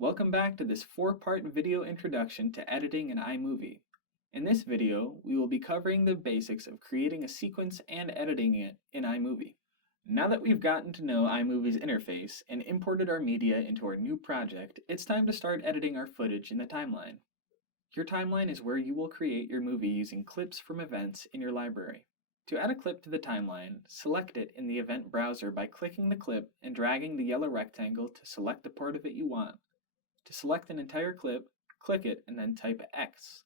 Welcome back to this 4-part video introduction to editing in iMovie. In this video, we will be covering the basics of creating a sequence and editing it in iMovie. Now that we've gotten to know iMovie's interface and imported our media into our new project, it's time to start editing our footage in the timeline. Your timeline is where you will create your movie using clips from events in your library. To add a clip to the timeline, select it in the event browser by clicking the clip and dragging the yellow rectangle to select the part of it you want. To select an entire clip, click it and then type X.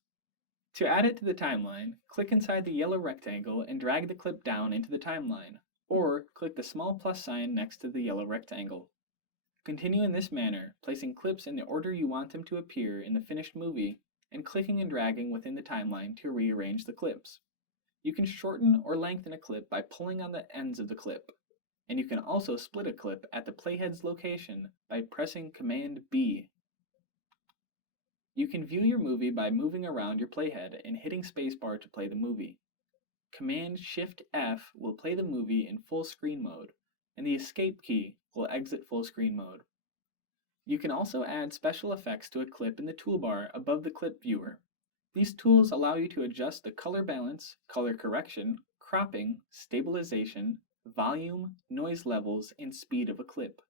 To add it to the timeline, click inside the yellow rectangle and drag the clip down into the timeline, or click the small plus sign next to the yellow rectangle. Continue in this manner, placing clips in the order you want them to appear in the finished movie, and clicking and dragging within the timeline to rearrange the clips. You can shorten or lengthen a clip by pulling on the ends of the clip, and you can also split a clip at the playhead's location by pressing Command B. You can view your movie by moving around your playhead and hitting spacebar to play the movie. Command Shift F will play the movie in full screen mode, and the Escape key will exit full screen mode. You can also add special effects to a clip in the toolbar above the clip viewer. These tools allow you to adjust the color balance, color correction, cropping, stabilization, volume, noise levels, and speed of a clip.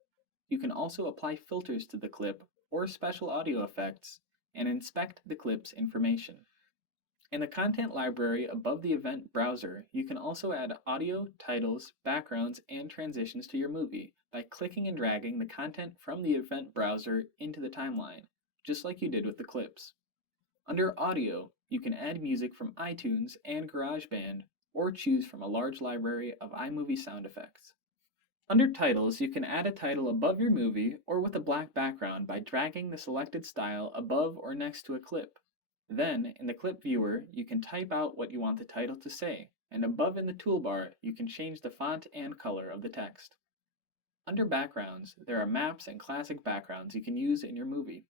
You can also apply filters to the clip or special audio effects and inspect the clip's information. In the content library above the event browser, you can also add audio, titles, backgrounds, and transitions to your movie by clicking and dragging the content from the event browser into the timeline, just like you did with the clips. Under Audio, you can add music from iTunes and GarageBand, or choose from a large library of iMovie sound effects. Under Titles, you can add a title above your movie or with a black background by dragging the selected style above or next to a clip. Then, in the clip viewer, you can type out what you want the title to say, and above in the toolbar, you can change the font and color of the text. Under Backgrounds, there are maps and classic backgrounds you can use in your movie.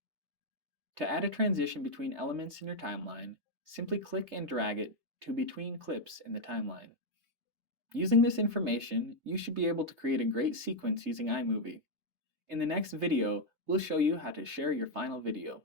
To add a transition between elements in your timeline, simply click and drag it to between clips in the timeline. Using this information, you should be able to create a great sequence using iMovie. In the next video, we'll show you how to share your final video.